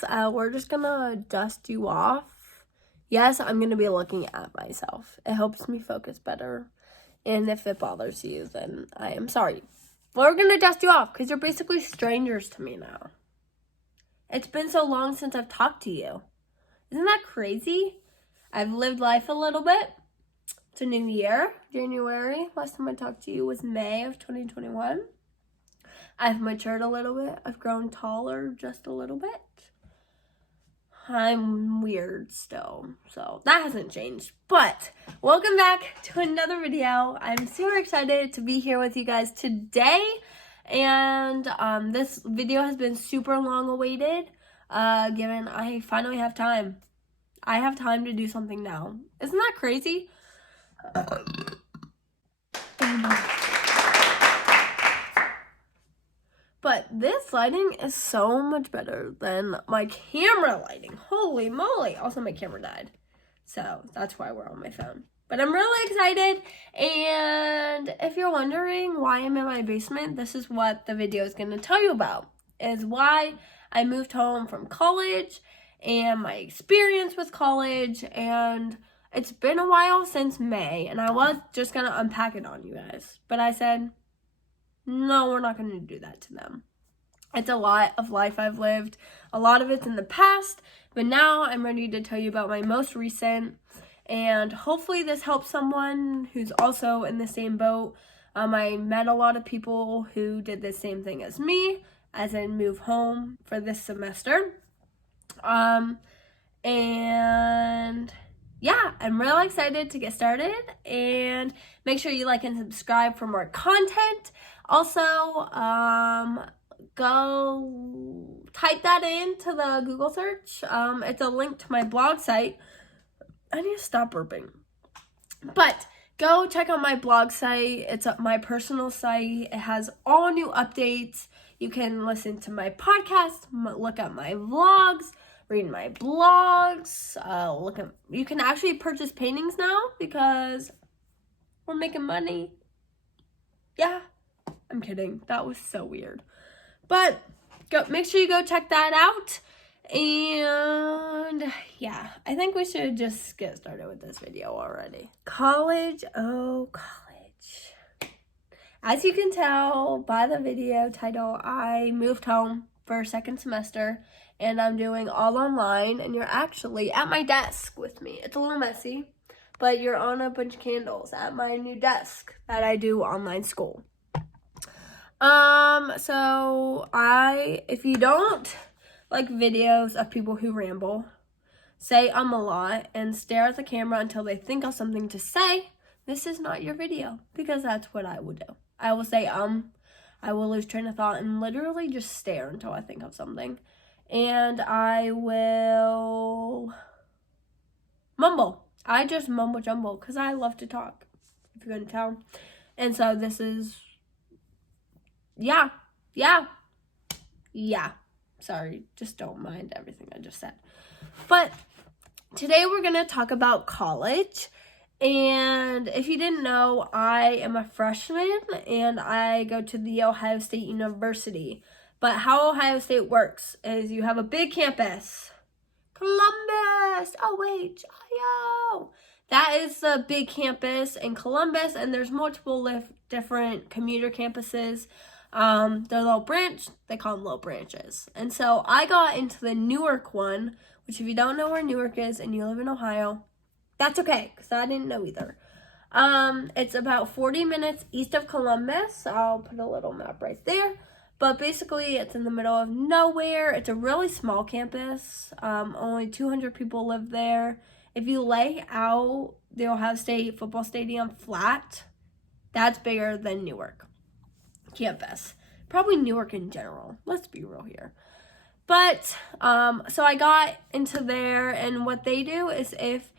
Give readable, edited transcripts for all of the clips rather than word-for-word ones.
this, we're just gonna dust you off. Yes, I'm gonna be looking at myself. It helps me focus better. And if it bothers you, then I am sorry. We're gonna dust you off because you're basically strangers to me now. It's been so long since I've talked to you. Isn't that crazy? I've lived life a little bit. It's a new year, January. Last time I talked to you was May of 2021. I've matured a little bit. I've grown taller just a little bit. I'm weird still, so that hasn't changed. But welcome back to another video. I'm super excited to be here with you guys today. And this video has been super long awaited, given I finally have time. I have time to do something now. Isn't that crazy? But this lighting is so much better than my camera lighting. Holy moly. Also, my camera died. So that's why we're on my phone. But I'm really excited. And if you're wondering why I'm in my basement, this is what the video is going to tell you about. Is why I moved home from college and my experience with college. And it's been a while since May. And I was just going to unpack it on you guys. But I said, no, we're not going to do that to them. It's a lot of life I've lived. A lot of it's in the past, but now I'm ready to tell you about my most recent. And hopefully this helps someone who's also in the same boat. I met a lot of people who did the same thing as me, as in move home for this semester. And yeah, I'm really excited to get started, and make sure you like and subscribe for more content. Also, go type that into the Google search. It's a link to my blog site. I need to stop burping. But go check out my blog site. It's my personal site. It has all new updates. You can listen to my podcast, look at my vlogs, read my blogs, you can actually purchase paintings now because we're making money. Yeah, I'm kidding. That was so weird. But make sure you go check that out. And yeah, I think we should just get started with this video already. College, oh college. As you can tell by the video title, I moved home for a second semester. And I'm doing all online, and you're actually at my desk with me. It's a little messy, but you're on a bunch of candles at my new desk that I do online school. So if you don't like videos of people who ramble, say a lot, and stare at the camera until they think of something to say, this is not your video, because that's what I would do. I will say I will lose train of thought and literally just stare until I think of something. And I will mumble. I just mumble jumble because I love to talk, if you couldn't tell. And so this is, yeah. Sorry, just don't mind everything I just said. But today we're going to talk about college. And if you didn't know, I am a freshman and I go to the Ohio State University. But how Ohio State works is you have a big campus, Columbus, Ohio. That is the big campus in Columbus, and there's multiple different commuter campuses. They're little branch, they call them little branches. And so I got into the Newark one, which if you don't know where Newark is and you live in Ohio, that's okay, because I didn't know either. It's about 40 minutes east of Columbus. I'll put a little map right there. But basically, it's in the middle of nowhere. It's a really small campus. Only 200 people live there. If you lay out the Ohio State football stadium flat, that's bigger than Newark campus. Probably Newark in general. Let's be real here. But, so I got into there, and what they do is if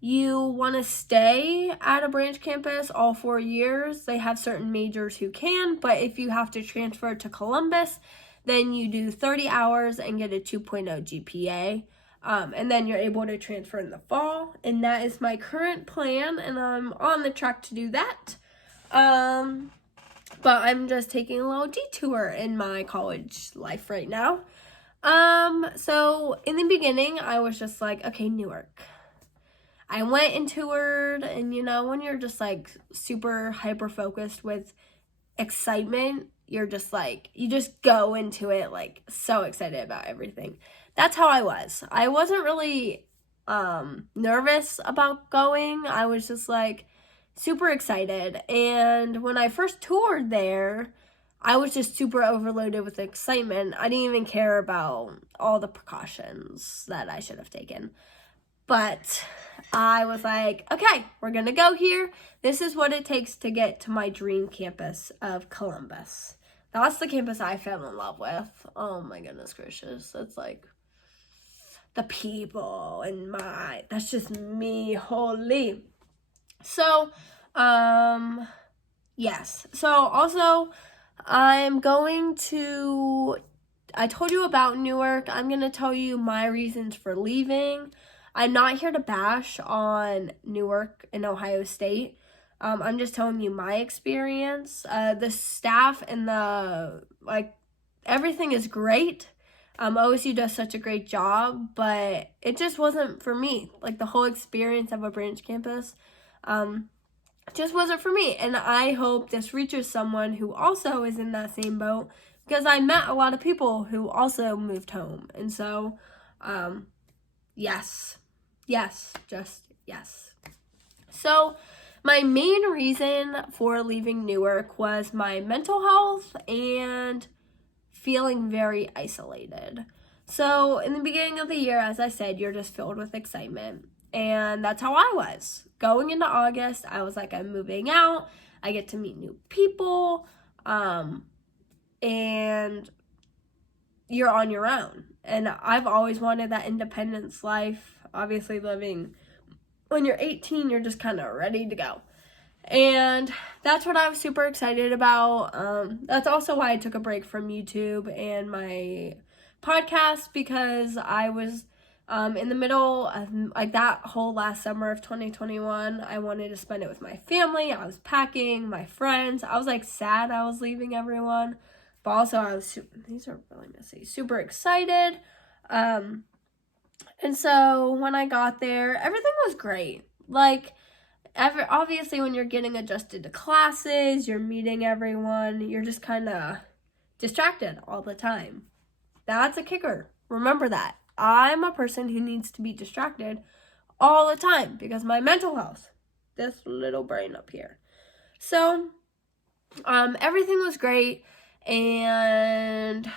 you want to stay at a branch campus all 4 years, they have certain majors who can, but if you have to transfer to Columbus, then you do 30 hours and get a 2.0 GPA, and then you're able to transfer in the fall, and that is my current plan, and I'm on the track to do that. But I'm just taking a little detour in my college life right now. So in the beginning, I was just like, okay, Newark. I went and toured, and when you're just like super hyper focused with excitement, you're just like, you just go into it like so excited about everything. That's how I was. I wasn't really nervous about going. I was just like super excited. And when I first toured there, I was just super overloaded with excitement. I didn't even care about all the precautions that I should have taken. But I was like, okay, we're going to go here. This is what it takes to get to my dream campus of Columbus. That's the campus I fell in love with. Oh my goodness gracious. It's like the people and that's just me, holy. So, yes. So also, I told you about Newark. I'm going to tell you my reasons for leaving. I'm not here to bash on Newark and Ohio State. I'm just telling you my experience. The staff and everything is great. OSU does such a great job, but it just wasn't for me. Like the whole experience of a branch campus, just wasn't for me. And I hope this reaches someone who also is in that same boat, because I met a lot of people who also moved home. And so, yes, just yes. So my main reason for leaving Newark was my mental health and feeling very isolated. So in the beginning of the year, as I said, you're just filled with excitement. And that's how I was. Going into August, I was like, I'm moving out. I get to meet new people. And you're on your own. And I've always wanted that independence life. Obviously, living when you're 18, you're just kind of ready to go. And that's what I was super excited about. That's also why I took a break from YouTube and my podcast, because I was in the middle of like that whole last summer of 2021. I wanted to spend it with my family. I was packing, my friends. I was like sad I was leaving everyone, but also I was these are really messy, super excited. And so when I got there, everything was great. Like, obviously when you're getting adjusted to classes, you're meeting everyone, you're just kind of distracted all the time. That's a kicker. Remember that. I'm a person who needs to be distracted all the time because my mental health, this little brain up here. So, everything was great. And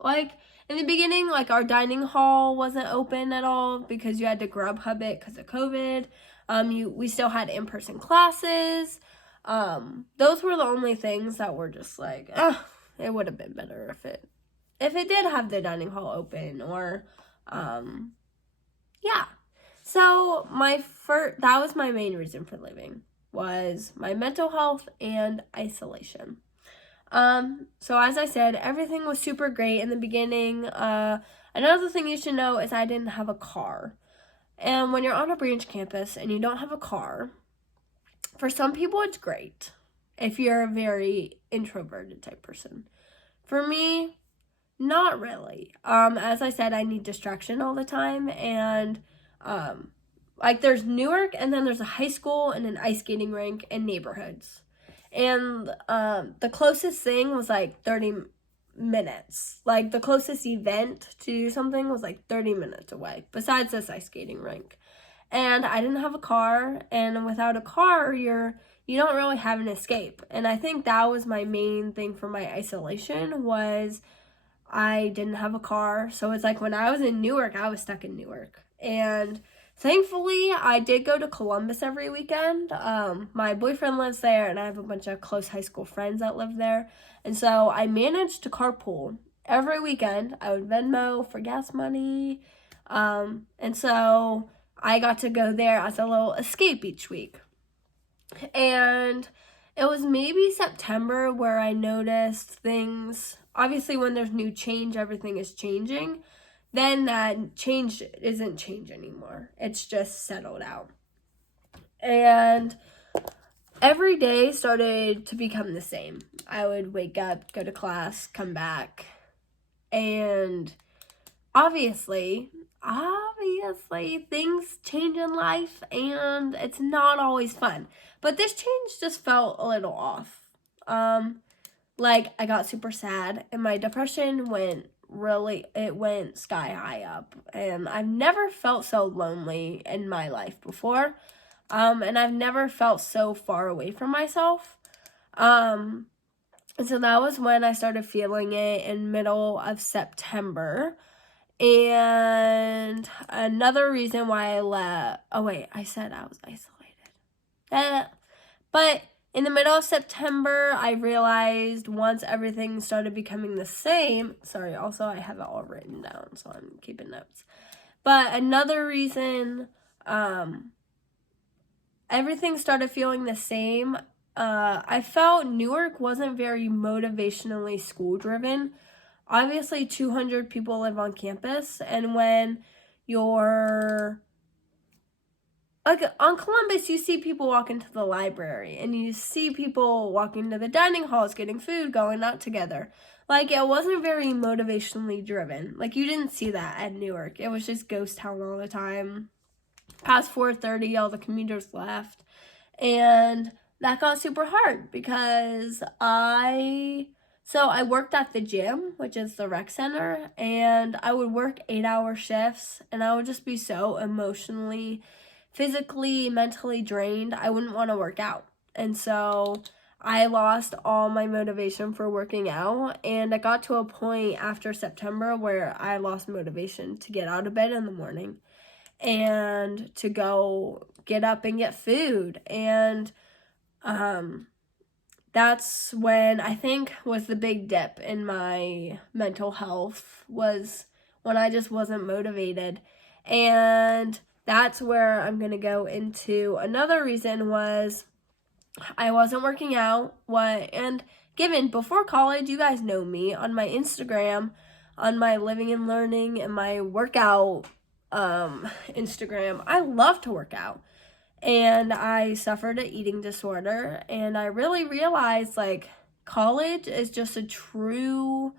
like in the beginning, like our dining hall wasn't open at all because you had to Grubhub it because of COVID. We still had in-person classes. Those were the only things that were just like, it would have been better if it did have the dining hall open, or yeah. So that was my main reason for leaving, was my mental health and isolation. So as I said, everything was super great in the beginning. Another thing you should know is I didn't have a car. And when you're on a branch campus and you don't have a car, for some people it's great if you're a very introverted type person. For me, not really. As I said, I need distraction all the time. And like there's Newark, and then there's a high school and an ice skating rink and neighborhoods. And the closest thing was like 30 minutes. Like the closest event to do something was like 30 minutes away, besides this ice skating rink. And I didn't have a car, and without a car, you don't really have an escape. And I think that was my main thing for my isolation, was I didn't have a car. So it's like when I was in Newark, I was stuck in Newark. And thankfully, I did go to Columbus every weekend. My boyfriend lives there, and I have a bunch of close high school friends that live there. And so I managed to carpool every weekend. I would Venmo for gas money. And so I got to go there as a little escape each week. And it was maybe September where I noticed things. Obviously, when there's new change, everything is changing. Then that change isn't change anymore. It's just settled out. And every day started to become the same. I would wake up, go to class, come back, and obviously things change in life and it's not always fun. But this change just felt a little off. Like I got super sad and my depression went sky high up, and I've never felt so lonely in my life before. And I've never felt so far away from myself. And so that was when I started feeling it in middle of September. And another reason why I left, I said I was isolated. But in the middle of September, I realized once everything started becoming the same, also I have it all written down, so I'm keeping notes. But another reason, everything started feeling the same. I felt Newark wasn't very motivationally school-driven. Obviously, 200 people live on campus, and when you're, like, on Columbus, you see people walk into the library, and you see people walking to the dining halls, getting food, going out together. Like, it wasn't very motivationally driven. Like, you didn't see that at Newark. It was just ghost town all the time. Past 4:30, all the commuters left, and that got super hard because I worked at the gym, which is the rec center, and I would work 8-hour shifts, and I would just be so emotionally, physically, mentally drained. I wouldn't want to work out. And so I lost all my motivation for working out, and it got to a point after September where I lost motivation to get out of bed in the morning and to go get up and get food. And that's when I think was the big dip in my mental health, was when I just wasn't motivated. And that's where I'm going to go into another reason was I wasn't working out. And given before college, you guys know me on my Instagram, on my living and learning and my workout Instagram. I love to work out. And I suffered an eating disorder, and I really realized, like, college is just a true,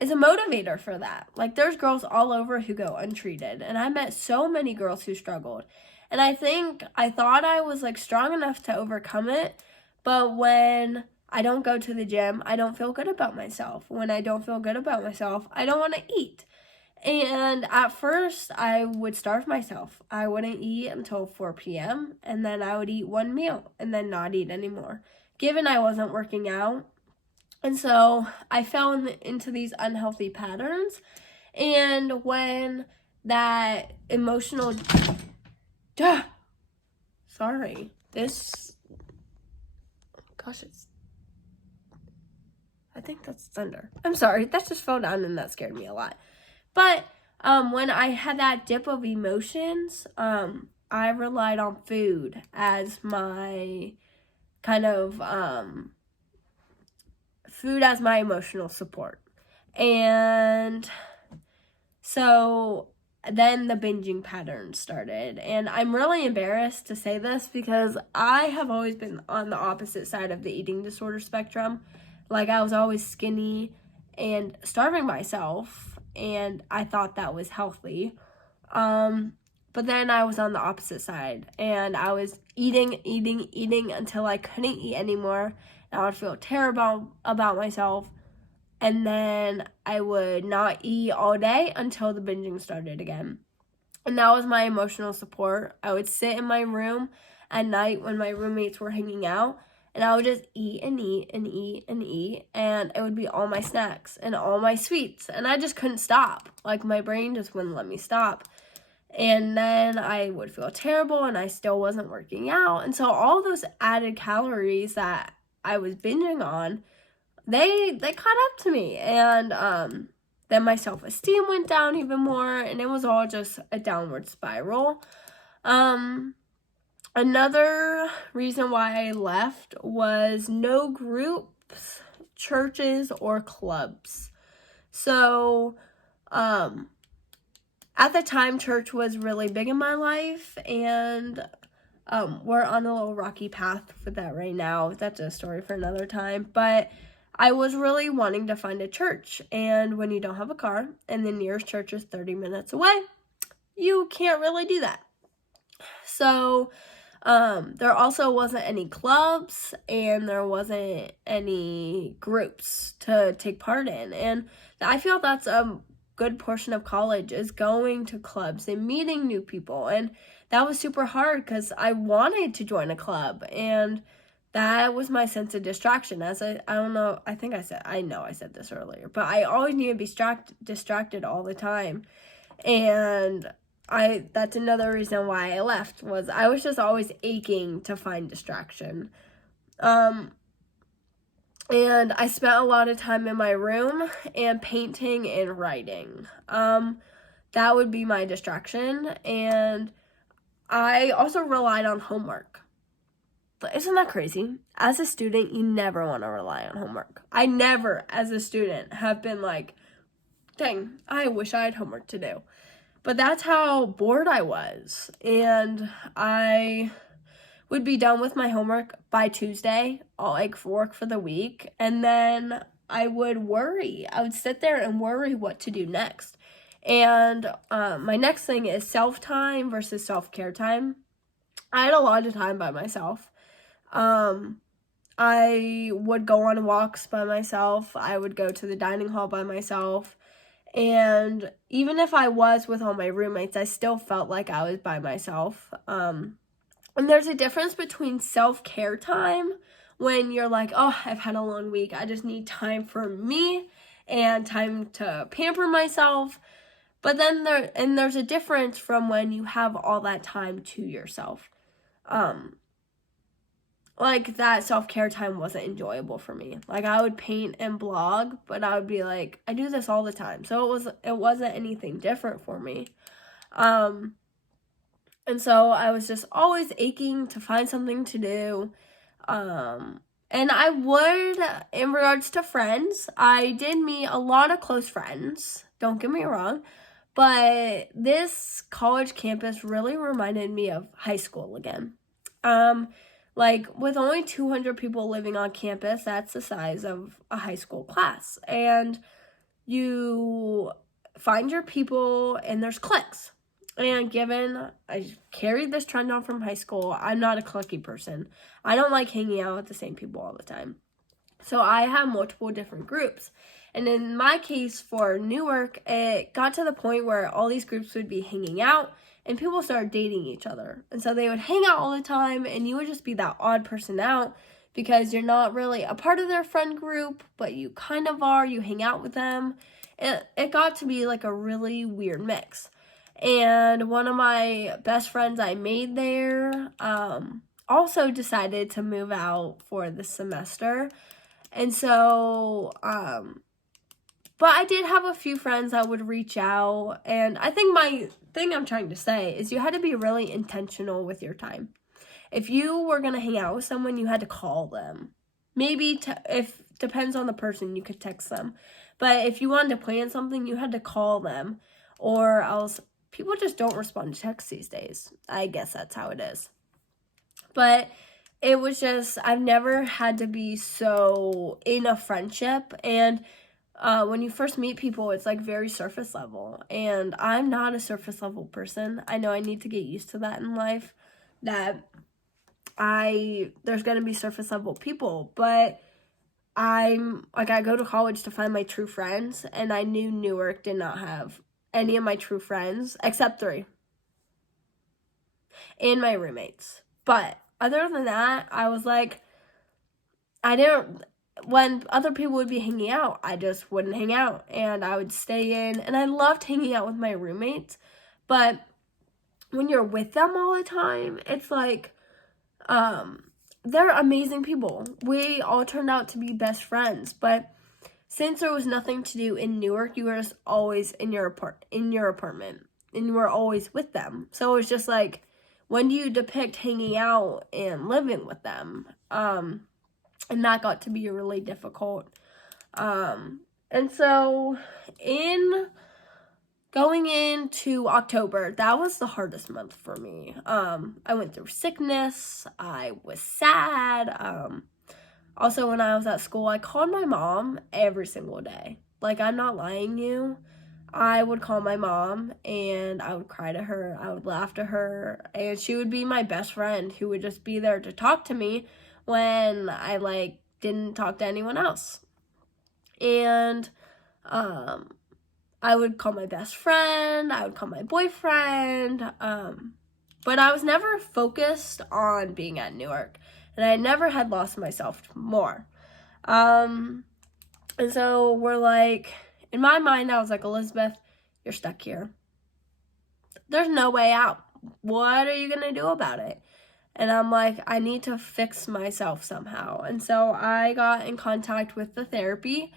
is a motivator for that. Like, there's girls all over who go untreated, and I met so many girls who struggled. And I thought I was, like, strong enough to overcome it, but when I don't go to the gym, I don't feel good about myself. When I don't feel good about myself, I don't want to eat. And at first, I would starve myself. I wouldn't eat until 4 p.m., and then I would eat one meal and then not eat anymore, given I wasn't working out. And so I fell into these unhealthy patterns. And when that emotional... Sorry. I think that's thunder. I'm sorry. That just fell down and that scared me a lot. But when I had that dip of emotions, I relied on food as my food as my emotional support. And so then the binging pattern started. And I'm really embarrassed to say this because I have always been on the opposite side of the eating disorder spectrum. Like, I was always skinny and starving myself, and I thought that was healthy. But then I was on the opposite side, and I was eating until I couldn't eat anymore, and I would feel terrible about myself, and then I would not eat all day until the binging started again. And that was my emotional support. I would sit in my room at night when my roommates were hanging out, and I would just eat and eat and eat and eat, and it would be all my snacks and all my sweets, and I just couldn't stop. Like, my brain just wouldn't let me stop. And then I would feel terrible, and I still wasn't working out, and so all those added calories that I was binging on, they caught up to me, and then my self-esteem went down even more, and it was all just a downward spiral. Another reason why I left was no groups, churches, or clubs. So, at the time, church was really big in my life, and we're on a little rocky path with that right now. That's a story for another time. But I was really wanting to find a church. And when you don't have a car and the nearest church is 30 minutes away, you can't really do that. So there also wasn't any clubs and there wasn't any groups to take part in. And I feel that's a good portion of college is going to clubs and meeting new people. And that was super hard because I wanted to join a club, and that was my sense of distraction. I don't know, I know I said this earlier, but I always need to be distracted all the time. And that's another reason why I left, was I was just always aching to find distraction. And I spent a lot of time in my room and painting and writing. That would be my distraction. And I also relied on homework. But isn't that crazy? As a student, you never want to rely on homework. I never, as a student, have been like, dang, I wish I had homework to do. But that's how bored I was. And I would be done with my homework by Tuesday. I'll work for the week. And then I would worry. I would sit there and worry what to do next. And my next thing is self-time versus self-care time. I had a lot of time by myself. I would go on walks by myself. I would go to the dining hall by myself. And even if I was with all my roommates, I still felt like I was by myself. And there's a difference between self-care time when you're like, oh, I've had a long week. I just need time for me and time to pamper myself. But then there's a difference from when you have all that time to yourself. Like, that self-care time wasn't enjoyable for me. Like, I would paint and blog, but I would be like, I do this all the time. So it wasn't anything different for me. And so I was just always aching to find something to do. And I would, in regards to friends, I did meet a lot of close friends. Don't get me wrong. But this college campus really reminded me of high school again. With only 200 people living on campus, that's the size of a high school class. And you find your people, and there's cliques. And given I carried this trend on from high school, I'm not a cliquey person. I don't like hanging out with the same people all the time. So I have multiple different groups. And in my case for Newark, it got to the point where all these groups would be hanging out and people started dating each other. And so they would hang out all the time, and you would just be that odd person out because you're not really a part of their friend group, but you kind of are. You hang out with them. It got to be like a really weird mix. And one of my best friends I made there also decided to move out for the semester. And so, but I did have a few friends that would reach out. And I think my thing I'm trying to say is you had to be really intentional with your time. If you were going to hang out with someone, you had to call them. Maybe if depends on the person, you could text them. But if you wanted to plan something, you had to call them, or else people just don't respond to texts these days. I guess that's how it is. But it was just, I've never had to be so in a friendship. And when you first meet people, it's like very surface level. And I'm not a surface level person. I know I need to get used to that in life, that there's going to be surface level people. But I go to college to find my true friends. And I knew Newark did not have any of my true friends except 3. And my roommates. But other than that, I was like, when other people would be hanging out, I just wouldn't hang out. And I would stay in. And I loved hanging out with my roommates. But when you're with them all the time, it's like, they're amazing people. We all turned out to be best friends. But since there was nothing to do in Newark, you were just always in your apartment. And you were always with them. So it was just like, when do you depict hanging out and living with them? And that got to be really difficult. And so going into October, that was the hardest month for me. I went through sickness. I was sad. Also, when I was at school, I called my mom every single day. Like, I'm not lying to you. I would call my mom and I would cry to her. I would laugh to her. And she would be my best friend who would just be there to talk to me when I, like, didn't talk to anyone else. And I would call my best friend. I would call my boyfriend. But I was never focused on being at Newark. And I never had lost myself more. And so we're like, in my mind, I was like, Elizabeth, you're stuck here. There's no way out. What are you going to do about it? And I'm like, I need to fix myself somehow. And so I got in contact with the therapy.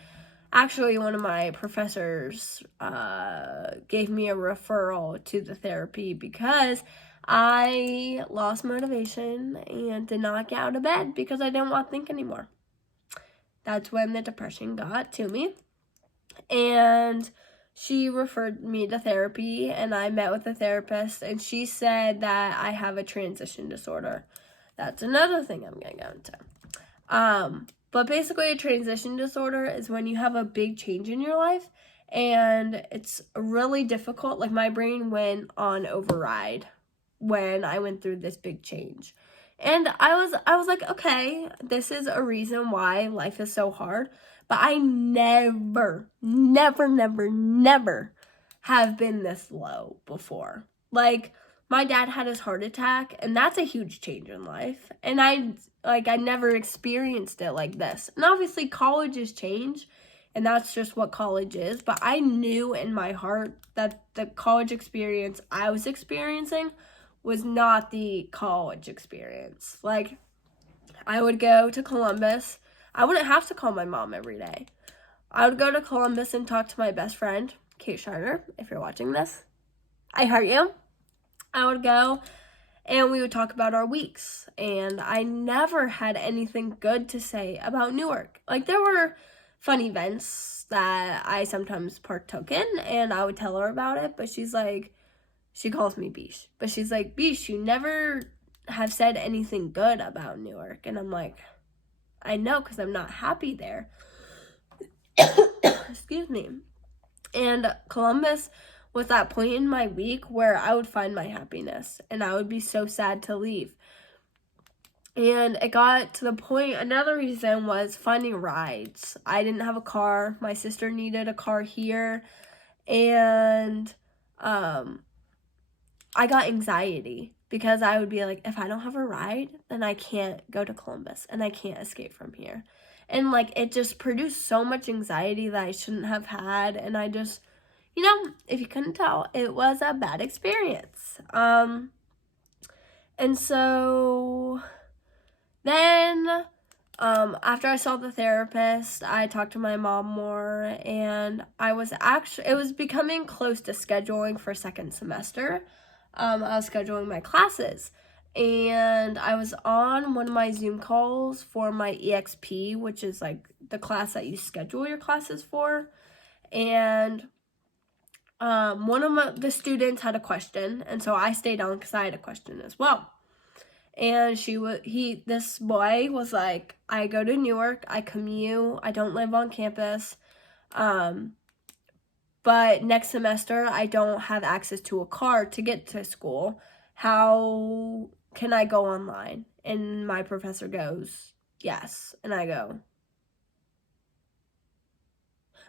Actually, one of my professors gave me a referral to the therapy because I lost motivation and did not get out of bed because I didn't want to think anymore. That's when the depression got to me. And she referred me to therapy, and I met with a therapist, and she said that I have a transition disorder. That's another thing I'm going to go into. But basically, a transition disorder is when you have a big change in your life, and it's really difficult. Like, my brain went on override when I went through this big change. And I was like, okay, this is a reason why life is so hard. But I never have been this low before. Like, my dad had his heart attack, and that's a huge change in life. And I never experienced it like this. And obviously, college has changed, and that's just what college is. But I knew in my heart that the college experience I was experiencing was not the college experience. Like, I would go to Columbus. I wouldn't have to call my mom every day. I would go to Columbus and talk to my best friend, Kate Shiner, if you're watching this. I heart you. I would go and we would talk about our weeks. And I never had anything good to say about Newark. Like, there were fun events that I sometimes partook in, and I would tell her about it, but she calls me Bish. But she's like, Bish, you never have said anything good about Newark. And I'm like, I know, because I'm not happy there. Excuse me. And Columbus was that point in my week where I would find my happiness, and I would be so sad to leave. And it got to the point, another reason was finding rides. I didn't have a car. My sister needed a car here. And I got anxiety because I would be like, if I don't have a ride, then I can't go to Columbus and I can't escape from here. And like, it just produced so much anxiety that I shouldn't have had. And I just, if you couldn't tell, it was a bad experience. And so then after I saw the therapist, I talked to my mom more, and it was becoming close to scheduling for second semester. I was scheduling my classes, and I was on one of my Zoom calls for my EXP, which is like the class that you schedule your classes for. And one of the students had a question, and so I stayed on because I had a question as well. And this boy was like, I go to Newark, I commute, I don't live on campus, but next semester I don't have access to a car to get to school. How can I go online? And my professor goes, yes. And I go,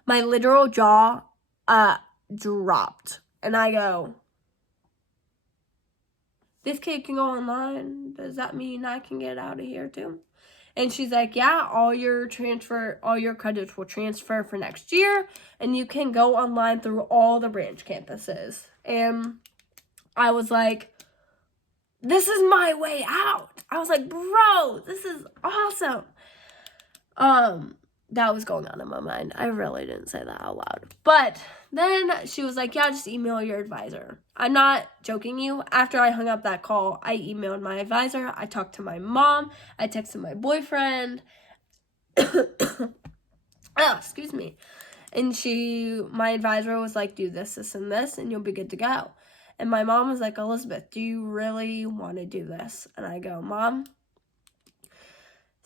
my literal jaw dropped. And I go, this kid can go online. Does that mean I can get out of here too? And she's like, yeah, all your credits will transfer for next year, and you can go online through all the branch campuses. And I was like, this is my way out. I was like, bro, this is awesome. That was going on in my mind. I really didn't say that out loud. But then she was like, yeah, just email your advisor. I'm not joking you. After I hung up that call, I emailed my advisor. I talked to my mom. I texted my boyfriend. Oh, excuse me. And my advisor was like, do this, this, and this, and you'll be good to go. And my mom was like, Elizabeth, do you really want to do this? And I go, Mom,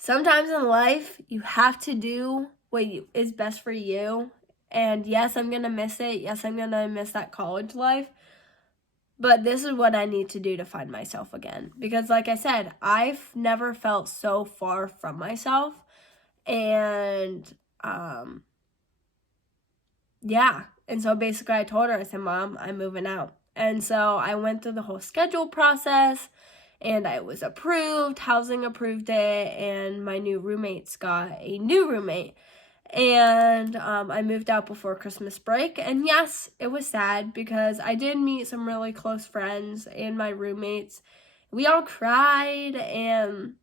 sometimes in life, you have to do what is best for you. And yes, I'm going to miss it. Yes, I'm going to miss that college life. But this is what I need to do to find myself again. Because like I said, I've never felt so far from myself. And, yeah. And so basically I told her, I said, Mom, I'm moving out. And so I went through the whole schedule process. And I was approved, housing approved it, and my new roommates got a new roommate. And I moved out before Christmas break. And yes, it was sad because I did meet some really close friends and my roommates. We all cried, and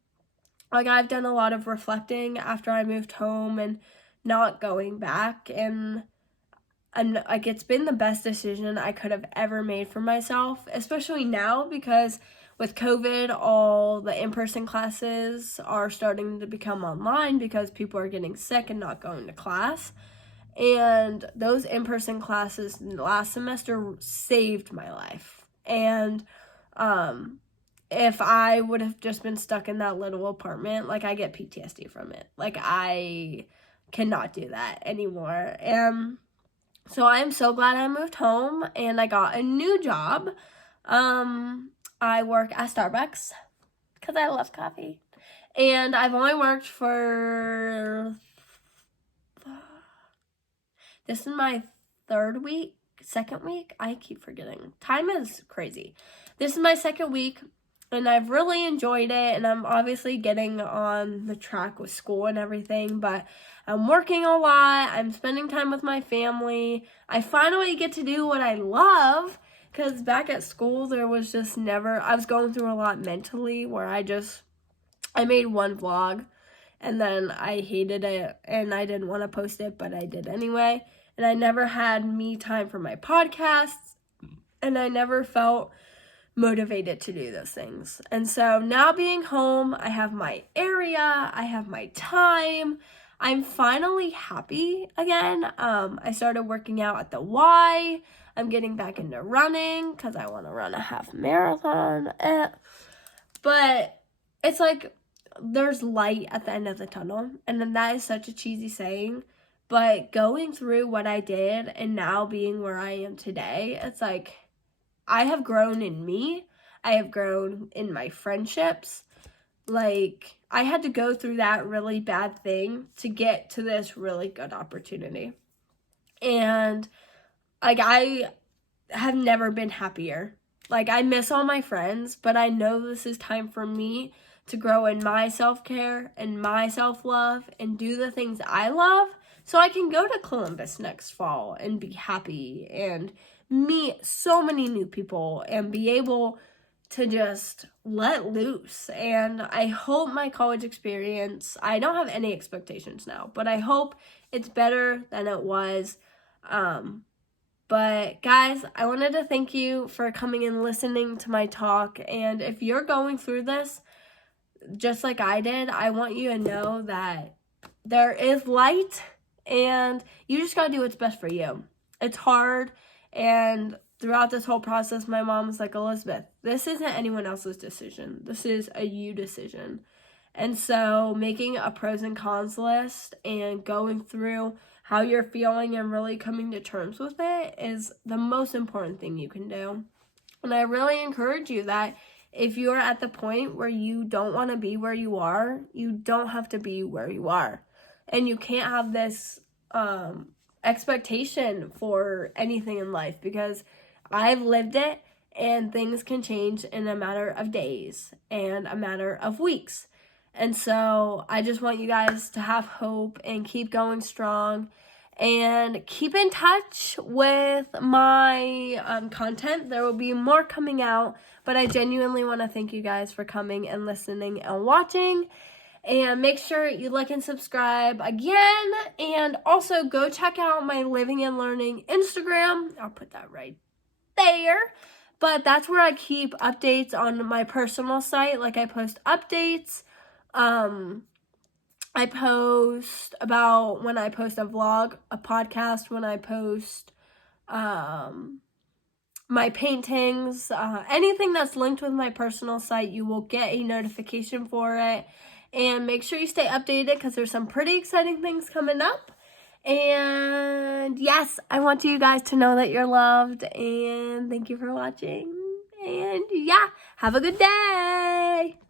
like I've done a lot of reflecting after I moved home and not going back. And like it's been the best decision I could have ever made for myself, especially now because with COVID, all the in-person classes are starting to become online because people are getting sick and not going to class. And those in-person classes last semester saved my life. And if I would have just been stuck in that little apartment, like I get PTSD from it. Like I cannot do that anymore. And so I'm so glad I moved home and I got a new job. I work at Starbucks because I love coffee. And I've only worked for, this is my second week. I keep forgetting. Time is crazy. This is my second week and I've really enjoyed it. And I'm obviously getting on the track with school and everything, but I'm working a lot. I'm spending time with my family. I finally get to do what I love. Because back at school, there was just never, I was going through a lot mentally where I made one vlog and then I hated it and I didn't want to post it, but I did anyway. And I never had me time for my podcasts and I never felt motivated to do those things. And so now being home, I have my area, I have my time. I'm finally happy again. I started working out at the Y. I'm getting back into running because I want to run a half marathon. But it's like there's light at the end of the tunnel. And then that is such a cheesy saying. But going through what I did and now being where I am today, it's like I have grown in me. I have grown in my friendships. Like, I had to go through that really bad thing to get to this really good opportunity. And like I have never been happier. Like I miss all my friends, but I know this is time for me to grow in my self-care and my self-love and do the things I love so I can go to Columbus next fall and be happy and meet so many new people and be able to just let loose. And I hope my college experience, I don't have any expectations now, but I hope it's better than it was. But guys, I wanted to thank you for coming and listening to my talk. And if you're going through this, just like I did, I want you to know that there is light and you just got to do what's best for you. It's hard. And throughout this whole process, my mom was like, Elizabeth, this isn't anyone else's decision. This is a you decision. And so making a pros and cons list and going through how you're feeling and really coming to terms with it is the most important thing you can do. And I really encourage you that if you are at the point where you don't want to be where you are, you don't have to be where you are. And you can't have this expectation for anything in life because I've lived it and things can change in a matter of days and a matter of weeks. And so I just want you guys to have hope and keep going strong and keep in touch with my content. There will be more coming out, but I genuinely want to thank you guys for coming and listening and watching. And make sure you like and subscribe again. And also go check out my Living and Learning Instagram. I'll put that right there. But that's where I keep updates on my personal site. Like I post updates. I post about when I post a vlog, a podcast, when I post my paintings, anything that's linked with my personal site, you will get a notification for it. And make sure you stay updated because there's some pretty exciting things coming up. And yes, I want you guys to know that you're loved. And thank you for watching. And yeah, have a good day.